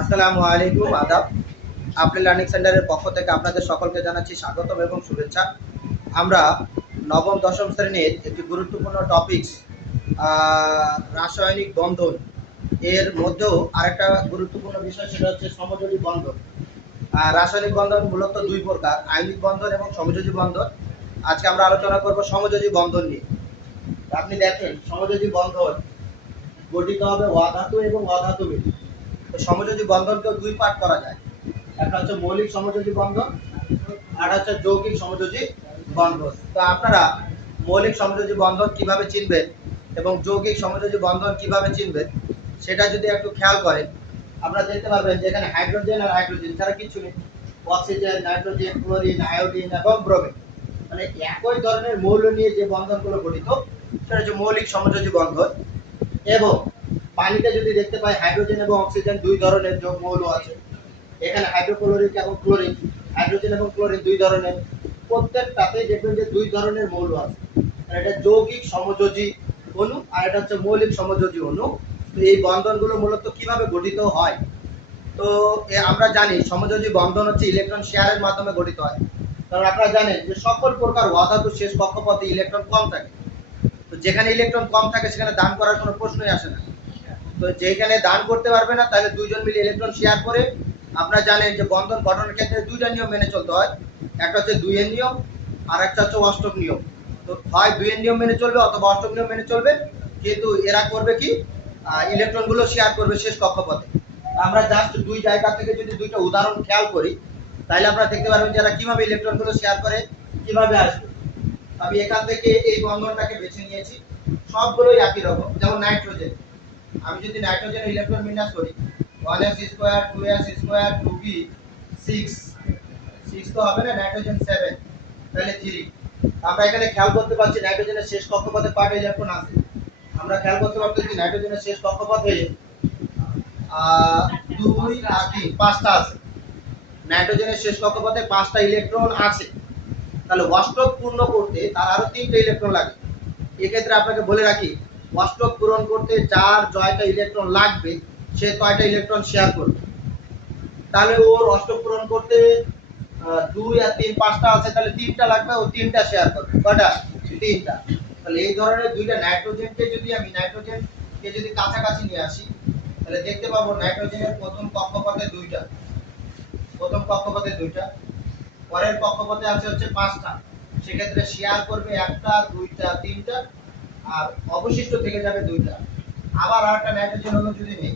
আসসালামু আলাইকুম, আদাব। আপনি লার্নিং সেন্টারের পক্ষ থেকে আপনাদের সকলকে জানাচ্ছি স্বাগতম এবং শুভেচ্ছা। আমরা নবম, দশম শ্রেণির একটি গুরুত্বপূর্ণ টপিকস রাসায়নিক বন্ধন। এর মধ্যেও আরেকটা গুরুত্বপূর্ণ বিষয়, সেটা হচ্ছে সমযোজী বন্ধন। রাসায়নিক বন্ধন মূলত দুই প্রকার আইনিক বন্ধন এবং সমযোজী বন্ধন। আজকে আমরা আলোচনা করব সমযোজী বন্ধন নিয়ে। আপনি দেখেন, সমযোজী বন্ধন গঠিত হবে অধাতু এবং অধাতু মিলে তো সমযোজী বন্ধনকেও দুই পার্ট করা যায়। একটা হচ্ছে মৌলিক সমযোজী বন্ধন, আর হচ্ছে যৌগিক সমযোজী বন্ধন। তো আপনারা মৌলিক সমযোজী বন্ধন কীভাবে চিনবেন এবং যৌগিক সমযোজী বন্ধন কীভাবে চিনবেন, সেটা যদি একটু খেয়াল করেন, আপনারা দেখতে পারবেন যে এখানে হাইড্রোজেন আর হাইড্রোজেন ছাড়া কিছু নেই। অক্সিজেন, নাইট্রোজেন, ক্লোরিন, আয়োডিন এবং ব্রোমিন। মানে একই ধরনের মৌল নিয়ে যে বন্ধনগুলো গঠিত, সেটা হচ্ছে মৌলিক সমযোজী বন্ধন। এবং পানিতে যদি দেখতে পাই হাইড্রোজেন এবং অক্সিজেন দুই ধরনের মৌল আছে। এখানে হাইড্রোক্লোরিক এবং ক্লোরিন হাইড্রোজেন এবং ক্লোরিন দুই ধরনের। প্রত্যেকটাতেই দেখবেন যে দুই ধরনের মৌল আছে। এটা যৌগিক সমযোজী অণু, আর এটা হচ্ছে মৌলিক সমযোজী অণু। তো এই বন্ধনগুলো মূলত কীভাবে গঠিত হয়? তো আমরা জানি, সমযোজী বন্ধন হচ্ছে ইলেকট্রন শেয়ারের মাধ্যমে গঠিত হয়। কারণ আপনারা জানেন যে সকল প্রকার অধাতু শেষ কক্ষপথে ইলেকট্রন কম থাকে। তো যেখানে ইলেকট্রন কম থাকে, সেখানে দান করার কোনো প্রশ্নই আসে না। তো যেখানে দান করতে পারবে না, তাহলে দুইজন মিলে ইলেকট্রন শেয়ার করে, আপনারা জানেন যে বন্ধন গঠনের ক্ষেত্রে দুইটা নিয়ম মেনে চলতে হয়। একটা হচ্ছে দুইয়ের নিয়ম, আর একটা হচ্ছে অষ্টক নিয়ম। তো হয় দুইয়ের নিয়ম মেনে চলবে অথবা অষ্টক নিয়ম মেনে চলবে, কিন্তু এরা করবে কি? ইলেকট্রনগুলো শেয়ার করবে শেষ কক্ষপথে। আমরা জাস্ট দুই জায়গা থেকে যদি দুইটা উদাহরণ খেয়াল করি, তাহলে আপনারা দেখতে পারবেন যে এরা কীভাবে ইলেকট্রনগুলো শেয়ার করে, কীভাবে আসবে। আমি এখান থেকে এই বন্ধনটাকে বেছে নিয়েছি। সবগুলোই একই রকম, যেমন নাইট্রোজেন আমি যদি নাইট্রোজেন ইলেকট্রন বিন্যাস করি one s square two s square two p six six তো হবে না নাইট্রোজেন সেভেন তাহলে থ্রি আমরা এখানে খেয়াল করতে পারছি নাইট্রোজেনের শেষ কক্ষপথে কয়টা ইলেকট্রন আছে? আমরা খেয়াল করতে পারতেছি নাইট্রোজেনের শেষ কক্ষপথে আহ, দুই আর তিন পাঁচটা আছে। নাইট্রোজেনের শেষ কক্ষপথে পাঁচটা ইলেকট্রন আছে। তাহলে অষ্টক পূর্ণ করতে তার আরও তিনটে ইলেকট্রন লাগে। এক্ষেত্রে আপনাকে বলে রাখি অষ্টক পূরণ করতে যার জয়টা ইলেকট্রন লাগবে, সে কয়টা ইলেকট্রন শেয়ার করবে? তাহলে ওর অষ্টক পূরণ করতে দুই আর তিন, পাঁচটা আছে, তাহলে তিনটা লাগবে, ও তিনটা শেয়ার করবে। কয়টা? তিনটা। তাহলে এই ধরনের দুইটা নাইট্রোজেনকে যদি আমি নাইট্রোজেনকে যদি কাছাকাছি নিয়ে আসি, তাহলে দেখতে পাবো নাইট্রোজেনের প্রথম কক্ষপথে দুইটা। প্রথম কক্ষপথে দুইটা। পরের কক্ষপথে আছে হচ্ছে পাঁচটা। সেক্ষেত্রে শেয়ার করবে একটা, দুইটা, তিনটা। আর অবশিষ্ট থেকে যাবে দুইটা। আবার আর একটা নাইট্রোজেন অণু যদি নেই,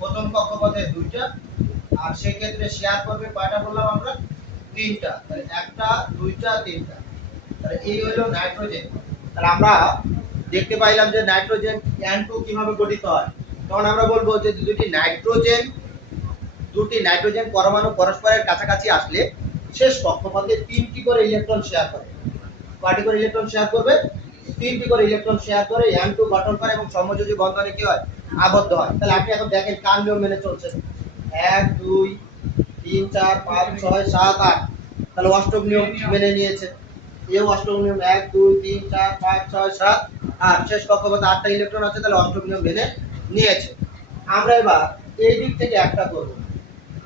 প্রথম কক্ষপথে দুইটা, আর সেক্ষেত্রে শেয়ার করবে কয়টা বললাম আমরা? তিনটা। তাহলে একটা, দুইটা, তিনটা। তাহলে এই হলো নাইট্রোজেন তাহলে আমরা দেখতে পাইলাম যে নাইট্রোজেন এন টু কীভাবে গঠিত হয়। তখন আমরা বলব যে দুটি নাইট্রোজেন দুটি নাইট্রোজেন পরমাণু পরস্পরের কাছাকাছি আসলে শেষ কক্ষপথে তিনটি করে ইলেকট্রন শেয়ার করে। কয়টি করে ইলেকট্রন শেয়ার করবে? তিনটি করে ইলেকট্রন শেয়ার করে এন টু গঠন করে এবং সমযোজী বন্ধনে কি হয়? আবদ্ধ হয়। তাহলে আপনি এখন দেখেন কার নিয়ম মেনে চলছে। এক, দুই, তিন, চার, পাঁচ, ছয়, সাত, আট। তাহলে অষ্টম নিয়ম মেনে নিয়েছে। এও অষ্টম নিয়ম। এক, দুই, তিন, চার, পাঁচ, ছয়, সাত, আট। শেষ কক্ষপথে আটটা ইলেকট্রন আছে, তাহলে অষ্টম নিয়ম মেনে নিয়েছে। আমরা এবার এই দিক থেকে একটা করব।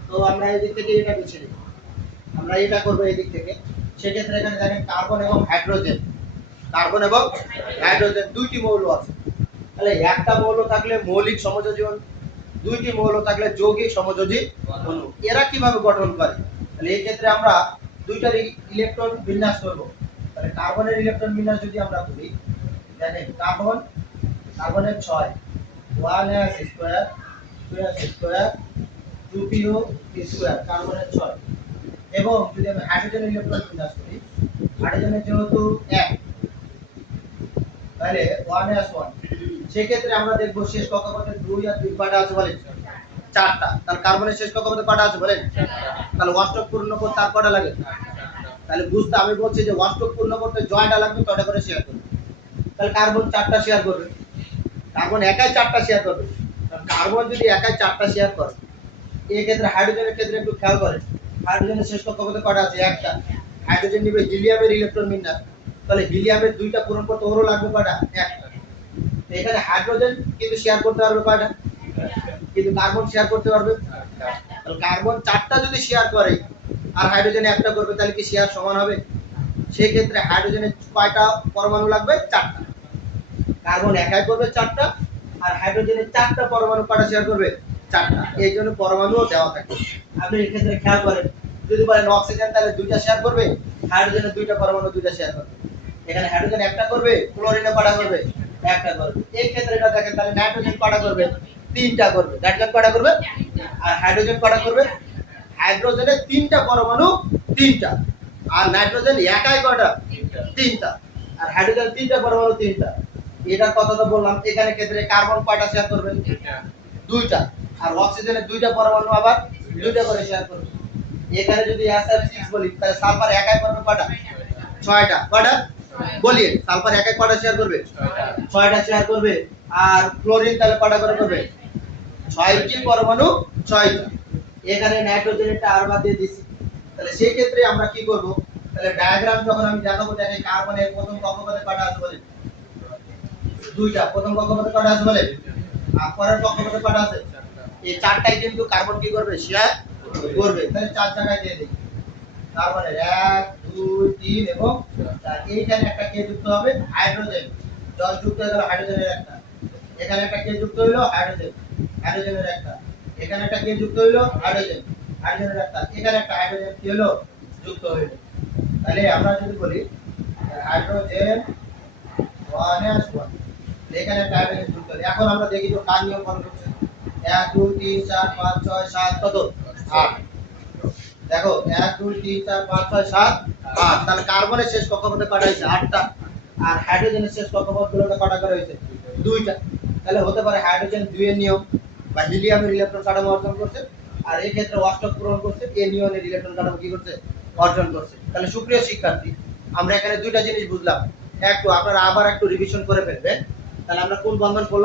তো আমরা এই দিক থেকে এটা বেছে নিব। আমরা এটা করব এই দিক থেকে। সেক্ষেত্রে এখানে দেখেন কার্বন এবং হাইড্রোজেন কার্বন এবং হাইড্রোজেন দুইটি মৌল আছে। তাহলে একটা মৌল থাকলে মৌলিক সমযোজী অণু, দুইটি মৌল থাকলে যৌগিক সমযোজী অণু। এরা কীভাবে গঠন করে? তাহলে এই ক্ষেত্রে আমরা দুইটার ইলেকট্রন বিন্যাস করব। তাহলে কার্বনের ইলেকট্রন বিন্যাস যদি আমরা করি, দেখেন কার্বন, কার্বনের ছয় one s square two s square two p square কার্বনের ছয়। এবং যদি আমি হাইড্রোজেন ইলেকট্রন বিন্যাস করি হাইড্রোজেনের যেহেতু এক তাহলে ওয়ান এস ওয়ান সেক্ষেত্রে আমরা দেখব শেষ কক্ষপথে দুই আর দুই কয়টা আছে বলেন। চারটা। তাহলে কার্বনের শেষ কক্ষপথে কয়টা আছে বলেন? তাহলে অষ্টক পূর্ণ করতে আর কয়টা লাগে? তাহলে বুঝতে আমি বলছি যে অষ্টক পূর্ণ করতে জয়টা লাগবে কয়টা করে শেয়ার করবে। তাহলে কার্বন চারটা শেয়ার করবে। কার্বন একাই চারটা শেয়ার করবে। কার্বন যদি একাই চারটা শেয়ার করে এই ক্ষেত্রে হাইড্রোজেনের ক্ষেত্রে একটু খেয়াল করেন হাইড্রোজেনের শেষ কক্ষপথে কয়টা আছে? একটা। হাইড্রোজেন নিবে হিলিয়ামের ইলেকট্রন বিন্যাস তাহলে হিলিয়ামের দুইটা পূরণ করতে ওরও লাগবে কয়টা? একটা। এখানে হাইড্রোজেন কিন্তু শেয়ার করতে পারবে কয়টা? কিন্তু কার্বন শেয়ার করতে পারবে? তাহলে কার্বন চারটা যদি শেয়ার করে আর হাইড্রোজেন একটা করবে, তাহলে কি শেয়ার সমান হবে? সেই ক্ষেত্রে হাইড্রোজেনের কয়টা পরমাণু লাগবে? চারটা। কার্বন একাই করবে চারটা আর হাইড্রোজেনের চারটা পরমাণু কয়টা শেয়ার করবে? চারটা। এই জন্য পরমাণুও দেওয়া থাকে। আপনি এক্ষেত্রে খেয়াল করেন, যদি বলেন অক্সিজেন তাহলে দুইটা শেয়ার করবে হাইড্রোজেনের দুইটা পরমাণু দুইটা শেয়ার করবে। এখানে হাইড্রোজেন একটা করবে ক্লোরিনে কয়টা করবে একটা করবে। এই ক্ষেত্রে এটা দেখেন তাহলে নাইট্রোজেন কয়টা করবে তিনটা করবে। নাইট্রোজেন কয়টা করবে আর হাইড্রোজেন কয়টা করবে হাইড্রোজেনের তিনটা পরমাণু তিনটা। আর নাইট্রোজেন একাই কয়টা? তিনটা। আর হাইড্রোজেন তিনটা পরমাণু তিনটা। এটার কথা তো বললাম এখানে ক্ষেত্রে কার্বন কয়টা শেয়ার করবে? দুইটা। আর অক্সিজেনের দুইটা পরমাণু আবার দুইটা করে শেয়ার করবে। এখানে যদি SR6 বলি তাহলে সালফার একাই করবে কয়টা? ছয়টা। কয়টা? বলিয়ে সালফার একাই কয়টা শেয়ার করবে? ছয়টা শেয়ার করবে। আর ক্লোরিন তাহলে কয়টা করে করবে? ছয়টি পরমাণু, ছয়টা। এখানে নাইট্রোজেনটা আর বাদ দিয়ে দিছি। তাহলে সেই ক্ষেত্রে আমরা কি করব? তাহলে ডায়াগ্রাম যখন আমি দেখাবো দেখে কার্বনের প্রথম কক্ষপথে কয়টা আছে বলে দুইটা। প্রথম কক্ষপথে কয়টা আছে বলে আর পরের কক্ষপথে কয়টা আছে? এই চারটাই কিন্তু কার্বন কি করবে? শেয়ার করবে। তাহলে চার জায়গায় দিয়ে দিই। কার্বনের এক দুই, তিন এবং এইখানে একটা কে যুক্ত হবে হাইড্রোজেন জল যুক্ত হয়ে গেল হাইড্রোজেনের একটা। এখানে একটা কে যুক্ত হইল হাইড্রোজেন হাইড্রোজেনের একটা। এখানে একটা কে যুক্ত হইল হাইড্রোজেন হাইড্রোজেনের একটা। এখানে একটা হাইড্রোজেন কি হলো যুক্ত হইল। তাহলে আমরা যদি বলি হাইড্রোজেন ওয়ান এস ওয়ান এখানে একটা হাইড্রোজেন যুক্ত হলো। এখন আমরা দেখি তো কার নিয়ম ফলো করছে? এক, দুই, তিন, চার, পাঁচ, ছয়, সাত, কত? আট। দেখো, এক, দুই, তিন, চার, পাঁচ, ছয়, সাত, আট। তাহলে কার্বনের শেষ কক্ষপথে কটা হয়েছে আটটা। আর হাইড্রোজেনের শেষ কক্ষপথ গুলোতে কটা করে হয়েছে দুইটা। তাহলে হতে পারে হাইড্রোজেন দুইয়ের নিয়ম, বা হিলিয়ামের ইলেকট্রন কাঠামো অর্জন করছে, আর এই ক্ষেত্রে অষ্টক পূরণ করছে এ নিয়নের ইলেকট্রন কাঠামো কি করছে, অর্জন করছে। তাহলে সুপ্রিয় শিক্ষার্থী, আমরা এখানে দুইটা জিনিস বুঝলাম। একটু আপনারা আবার একটু রিভিশন করে ফেলবেন। তাহলে আমরা কোন বন্ধন করলাম?